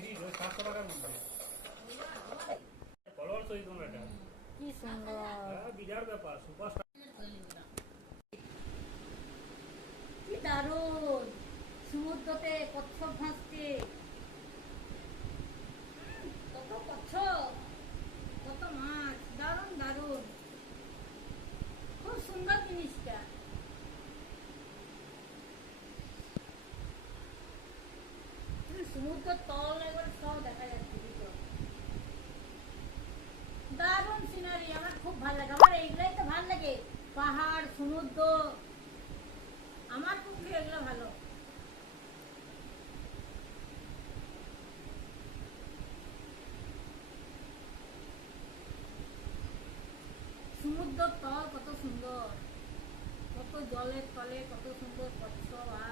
free 700 টাকার মধ্যে follower সহিত এটা কি সুন্দর বিরাট ব্যাপার সুপারস্টার কি দারুণ সমুদ্রতে কচ্ছপ ভাসছে কত কচ্ছপ কত মাছ দারুণ দারুণ খুব সুন্দর জিনিসটা সমুদ্র তল একবার সব দেখা যাচ্ছে ভিতর দারুণ সিনারি আমার খুব ভালো লাগে আমার এইগুলাই তো ভালো লাগে পাহাড় সমুদ্র আমার পক্ষে এগুলো ভালো সমুদ্র তল কত সুন্দর কত জলের তলে কত সুন্দর কচ্ছপ আর